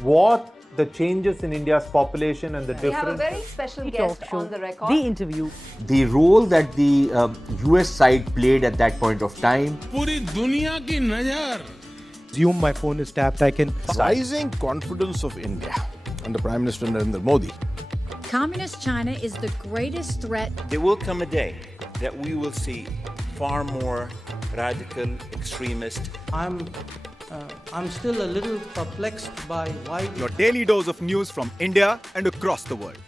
what the changes in India's population and the We have a difference. very special guest Talk show, on the record. The interview. The role that the US side played at that point of time. पूरी दुनिया की नजर Assume my phone is tapped, I can. Rising confidence of India under Prime Minister Narendra Modi. Communist China is the greatest threat. There will come a day that we will see far more radical extremist. I'm still a little perplexed by why. Your daily dose of news from India and across the world.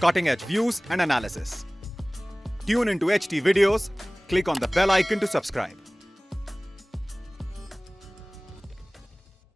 Cutting edge views and analysis. Tune into HT videos. Click on the bell icon to subscribe.